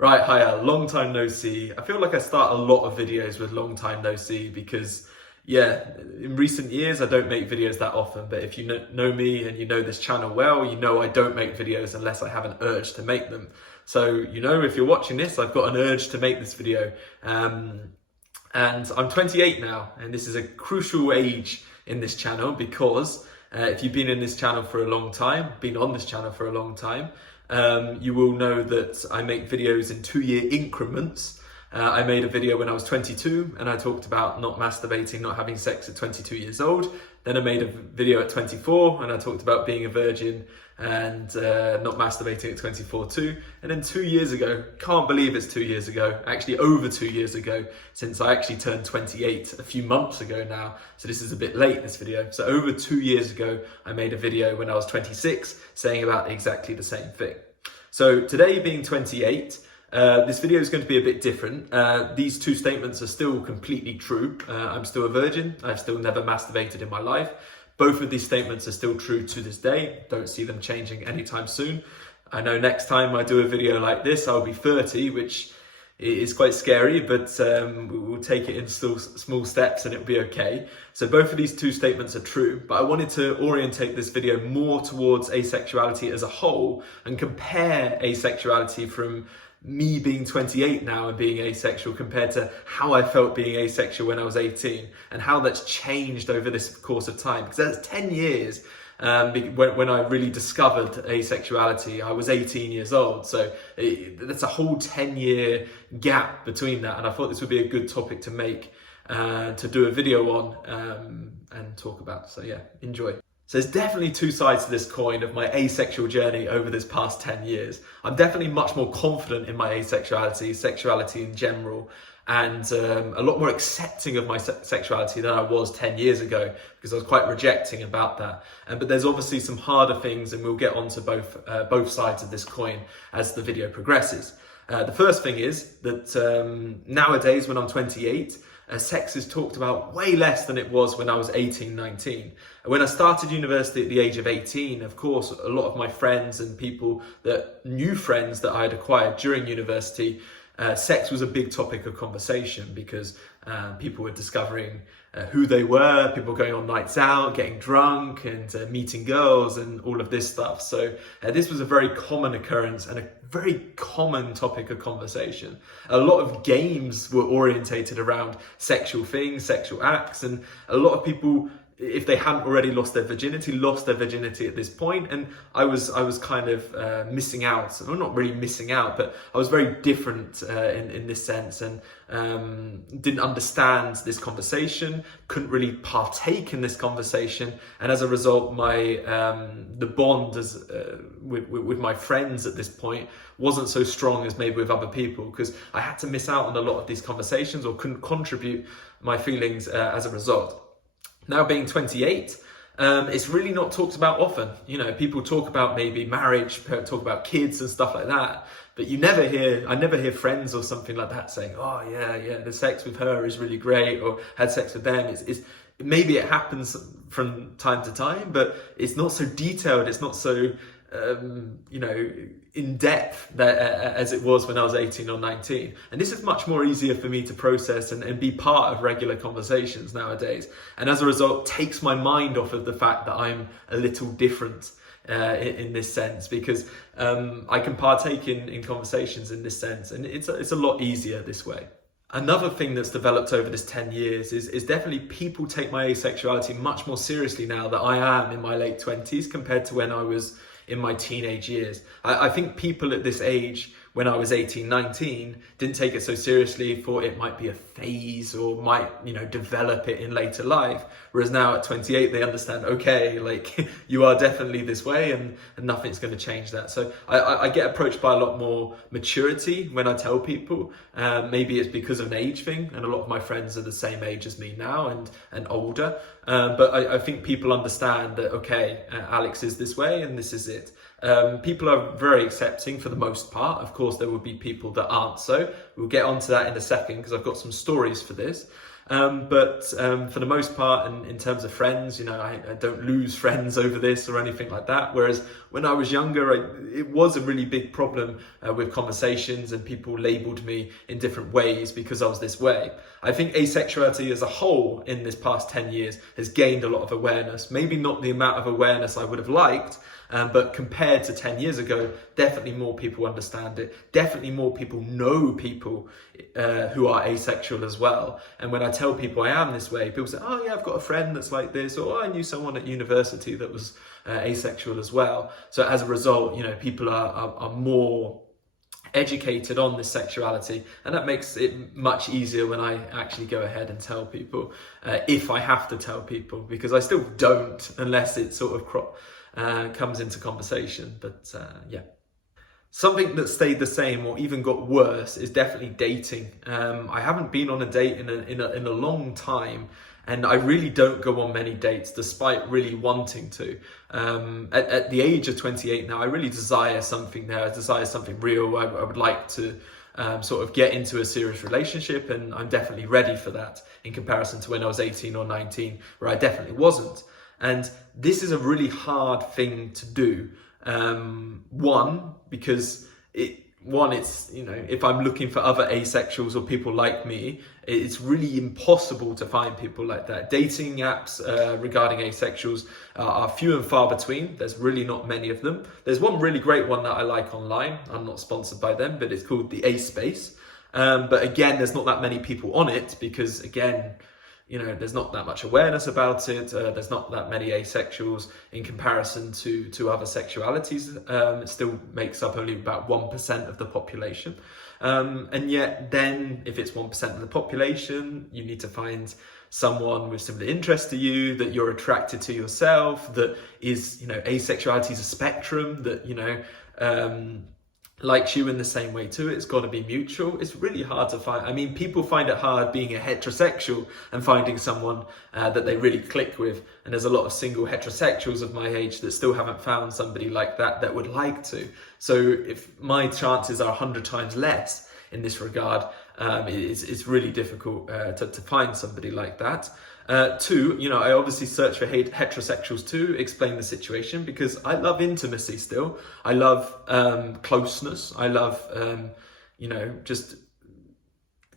Right, hiya, long time no see. I feel like I start a lot of videos with long time no see because, yeah, in recent years I don't make videos that often, but if you know me and you know this channel well, you know I don't make videos unless I have an urge to make them. So, if you're watching this, I've got an urge to make this video. And I'm 28 now, and this is a crucial age in this channel because if you've been in this channel for a long time, been on this channel for a long time, you will know that I make videos in 2-year increments. I made a video when I was 22 and I talked about not masturbating, not having sex at 22 years old. Then I made a video at 24 and I talked about being a virgin and not masturbating at 24 too. And then 2 years ago, can't believe it's 2 years ago, actually over 2 years ago, since I actually turned 28 a few months ago now. So this is a bit late, this video. So over 2 years ago, I made a video when I was 26 saying about exactly the same thing. So today being 28, this video is going to be a bit different. These two statements are still completely true. I'm still a virgin. I've still never masturbated in my life. Both of these statements are still true to this day. Don't see them changing anytime soon. I know next time I do a video like this, I'll be 30, which is quite scary, but we'll take it in still small steps and it'll be okay. So both of these two statements are true, but I wanted to orientate this video more towards asexuality as a whole and compare asexuality from me being 28 now and being asexual compared to how I felt being asexual when I was 18 and how that's changed over this course of time. Because that's 10 years when I really discovered asexuality. I was 18 years old. So that's a whole 10-year gap between that. And I thought this would be a good topic to make, to do a video on and talk about. So yeah, enjoy. So there's definitely two sides to this coin of my asexual journey over this past 10 years. I'm definitely much more confident in my asexuality, sexuality in general, and a lot more accepting of my sexuality than I was 10 years ago because I was quite rejecting about that. But there's obviously some harder things and we'll get onto both sides of this coin as the video progresses. The first thing is that nowadays when I'm 28, sex is talked about way less than it was when I was 18, 19. When I started university at the age of 18, of course, a lot of my friends and new friends that I had acquired during university, sex was a big topic of conversation because people were discovering who they were, people going on nights out, getting drunk and meeting girls and all of this stuff. So this was a very common occurrence and a very common topic of conversation. A lot of games were orientated around sexual things, sexual acts, and a lot of people, if they hadn't already lost their virginity at this point. And I was kind of missing out. Well, not really missing out, but I was very different in this sense and didn't understand this conversation, couldn't really partake in this conversation. And as a result, the bond with my friends at this point wasn't so strong as maybe with other people because I had to miss out on a lot of these conversations or couldn't contribute my feelings as a result. Now being 28, it's really not talked about often. People talk about maybe marriage, talk about kids and stuff like that, but I never hear friends or something like that saying, oh yeah, the sex with her is really great, or had sex with them. Maybe it happens from time to time, but it's not so detailed. It's not so, in depth as it was when I was 18 or 19. And this is much more easier for me to process and be part of regular conversations nowadays. And as a result, takes my mind off of the fact that I'm a little different in this sense, because I can partake in conversations in this sense. And it's a lot easier this way. Another thing that's developed over this 10 years is definitely people take my asexuality much more seriously now that I am in my late 20s compared to when I was in my teenage years. I think people at this age, when I was 18, 19, didn't take it so seriously, thought it might be a phase or might, develop it in later life. Whereas now at 28, they understand, okay, like you are definitely this way and nothing's going to change that. So I get approached by a lot more maturity when I tell people. Maybe it's because of an age thing, and a lot of my friends are the same age as me now and older. But I think people understand that, okay, Alex is this way and this is it. People are very accepting for the most part. Of course, there will be people that aren't so. We'll get onto that in a second because I've got some stories for this. But for the most part, in terms of friends, I don't lose friends over this or anything like that. Whereas when I was younger, it was a really big problem with conversations, and people labeled me in different ways because I was this way. I think asexuality as a whole in this past 10 years has gained a lot of awareness. Maybe not the amount of awareness I would have liked, but compared to 10 years ago, definitely more people understand it. Definitely more people know people who are asexual as well. And when I tell people I am this way, people say, oh yeah, I've got a friend that's like this, or oh, I knew someone at university that was asexual as well. So as a result, people are more educated on this sexuality, and that makes it much easier when I actually go ahead and tell people, if I have to tell people, because I still don't unless it sort of comes into conversation. But yeah. Something that stayed the same or even got worse is definitely dating. I haven't been on a date in a long time, and I really don't go on many dates despite really wanting to. At the age of 28 now, I really desire something there. I desire something real. I would like to sort of get into a serious relationship, and I'm definitely ready for that in comparison to when I was 18 or 19, where I definitely wasn't. And this is a really hard thing to do. One, because it's, if I'm looking for other asexuals or people like me, it's really impossible to find people like that. Dating apps regarding asexuals are few and far between. There's really not many of them. There's one really great one that I like online. I'm not sponsored by them, but it's called the A Space. But again, there's not that many people on it because, again, there's not that much awareness about it. There's not that many asexuals in comparison to other sexualities. It still makes up only about 1% of the population. And yet then, if it's 1% of the population, you need to find someone with similar interests to you, that you're attracted to yourself, that is, asexuality is a spectrum, that, likes you in the same way too. It's got to be mutual. It's really hard to find. I mean, people find it hard being a heterosexual and finding someone that they really click with. And there's a lot of single heterosexuals of my age that still haven't found somebody like that would like to. So if my chances are 100 times less in this regard, it's really difficult to find somebody like that. Two, I obviously search for heterosexuals too, explain the situation, because I love intimacy still. I love closeness. I love, just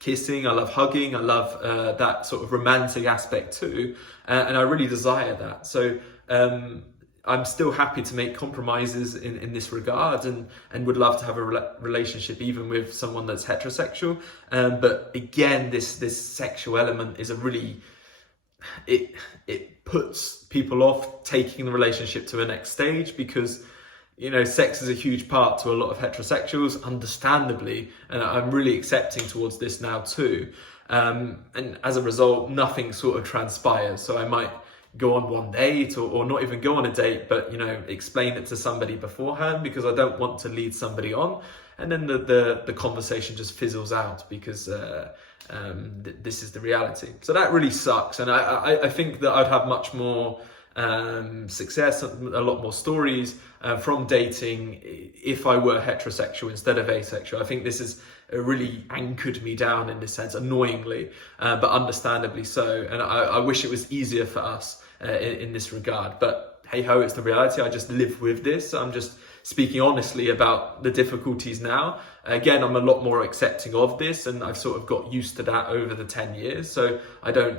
kissing. I love hugging. I love that sort of romantic aspect too. And I really desire that. So I'm still happy to make compromises in this regard, and would love to have a relationship even with someone that's heterosexual. But again, this sexual element is a really... It puts people off taking the relationship to a next stage, because sex is a huge part to a lot of heterosexuals, understandably, and I'm really accepting towards this now too, and as a result nothing sort of transpires. So I might go on one date or not even go on a date, but explain it to somebody beforehand, because I don't want to lead somebody on, and then the conversation just fizzles out because this is the reality. So that really sucks, and I think that I'd have much more success, a lot more stories from dating if I were heterosexual instead of asexual. I think this has really anchored me down in this sense, annoyingly, but understandably so. And I wish it was easier for us in this regard, but hey ho, it's the reality. I just live with this. I'm just speaking honestly about the difficulties now. Again, I'm a lot more accepting of this, and I've sort of got used to that over the 10 years. So I don't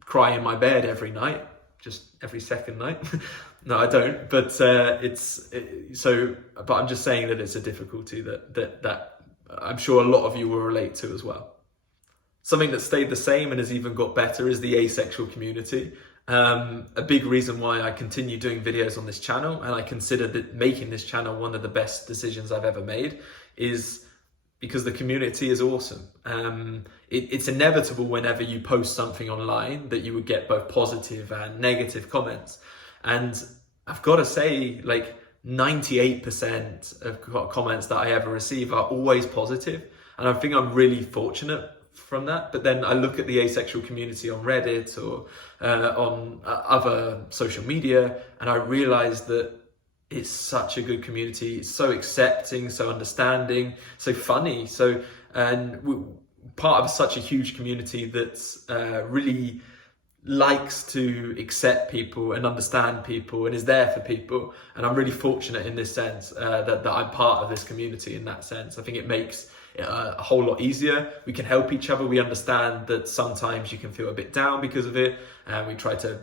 cry in my bed every night, just every second night. No, I don't. But but I'm just saying that it's a difficulty that I'm sure a lot of you will relate to as well. Something that stayed the same and has even got better is the asexual community. A big reason why I continue doing videos on this channel, and I consider that making this channel one of the best decisions I've ever made, is because the community is awesome. It's inevitable whenever you post something online that you would get both positive and negative comments. And I've got to say, 98% of comments that I ever receive are always positive. And I think I'm really fortunate from that. But then I look at the asexual community on Reddit or on other social media, and I realize that it's such a good community. It's so accepting, so understanding, so funny. And part of such a huge community that's really likes to accept people and understand people and is there for people. And I'm really fortunate in this sense that I'm part of this community in that sense. I think it makes it a whole lot easier. We can help each other. We understand that sometimes you can feel a bit down because of it, and we try to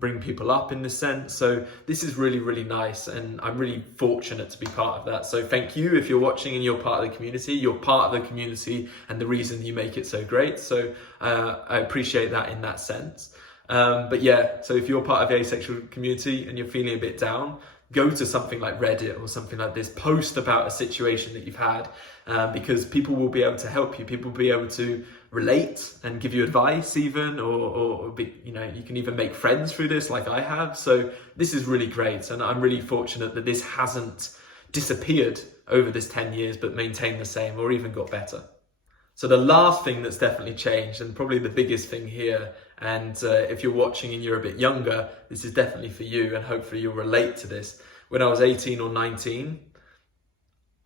bring people up in this sense. So this is really, really nice, and I'm really fortunate to be part of that. So thank you if you're watching and you're part of the community. You're part of the community and the reason you make it so great. So I appreciate that in that sense. But yeah, so if you're part of the asexual community and you're feeling a bit down, go to something like Reddit or something like this, post about a situation that you've had, because people will be able to help you. People will be able to relate and give you advice even, or be, you can even make friends through this like I have. So this is really great, and I'm really fortunate that this hasn't disappeared over this 10 years, but maintained the same or even got better. So the last thing that's definitely changed, and probably the biggest thing here, and if you're watching and you're a bit younger, this is definitely for you, and hopefully you'll relate to this. When I was 18 or 19,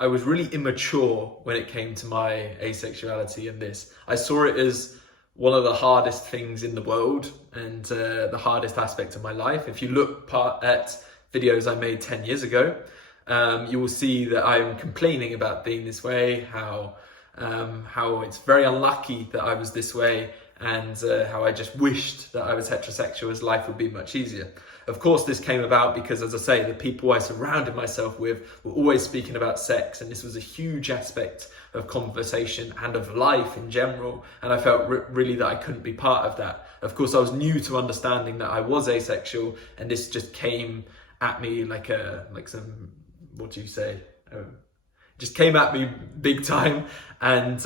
I was really immature when it came to my asexuality and this. I saw it as one of the hardest things in the world, and the hardest aspect of my life. If you look at videos I made 10 years ago, you will see that I'm complaining about being this way, how it's very unlucky that I was this way, and how I just wished that I was heterosexual, as life would be much easier. Of course, this came about because, as I say, the people I surrounded myself with were always speaking about sex, and this was a huge aspect of conversation and of life in general, and I felt really that I couldn't be part of that. Of course, I was new to understanding that I was asexual, and this just came at me like some, what do you say? Just came at me big time, and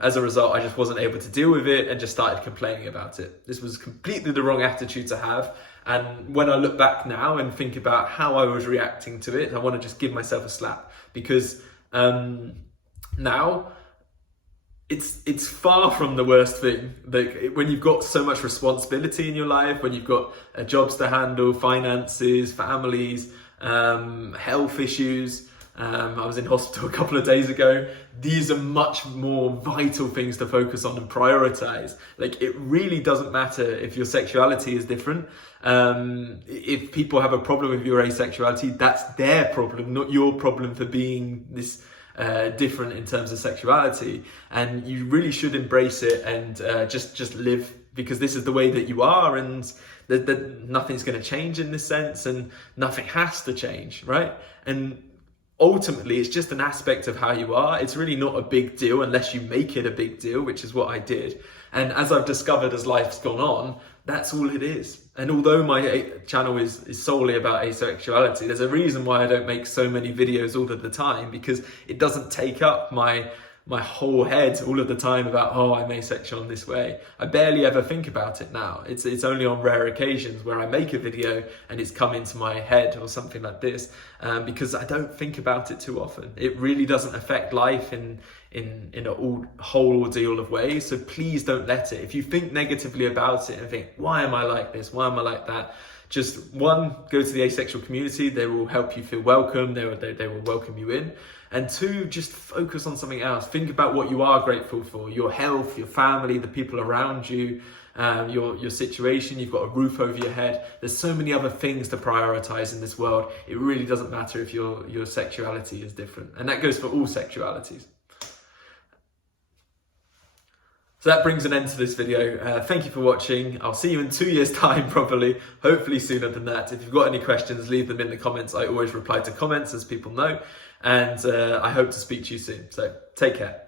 as a result I just wasn't able to deal with it and just started complaining about it. This was completely the wrong attitude to have, and when I look back now and think about how I was reacting to it, I want to just give myself a slap, because now it's far from the worst thing. Like, when you've got so much responsibility in your life, when you've got jobs to handle, finances, families, health issues. I was in hospital a couple of days ago. These are much more vital things to focus on and prioritize. Like, it really doesn't matter if your sexuality is different. If people have a problem with your asexuality, that's their problem, not your problem for being this different in terms of sexuality. And you really should embrace it and just live, because this is the way that you are, and that nothing's going to change in this sense, and nothing has to change, right? And ultimately, it's just an aspect of how you are. It's really not a big deal unless you make it a big deal, which is what I did. And as I've discovered as life's gone on, that's all it is. And although my channel is solely about asexuality, there's a reason why I don't make so many videos all of the time, because it doesn't take up my whole head all of the time about, oh, I'm asexual in this way. I barely ever think about it now. It's only on rare occasions where I make a video and it's come into my head or something like this, because I don't think about it too often. It really doesn't affect life in a whole ordeal of ways. So please don't let it. If you think negatively about it and think, why am I like this? Why am I like that? Just one, go to the asexual community. They will help you feel welcome. They will welcome you in. And two, just focus on something else. Think about what you are grateful for: your health, your family, the people around you, your situation. You've got a roof over your head. There's so many other things to prioritize in this world. It really doesn't matter if your sexuality is different. And that goes for all sexualities. So that brings an end to this video. Thank you for watching. I'll see you in 2 years' time, probably, hopefully sooner than that. If you've got any questions, leave them in the comments. I always reply to comments, as people know. And I hope to speak to you soon. So take care.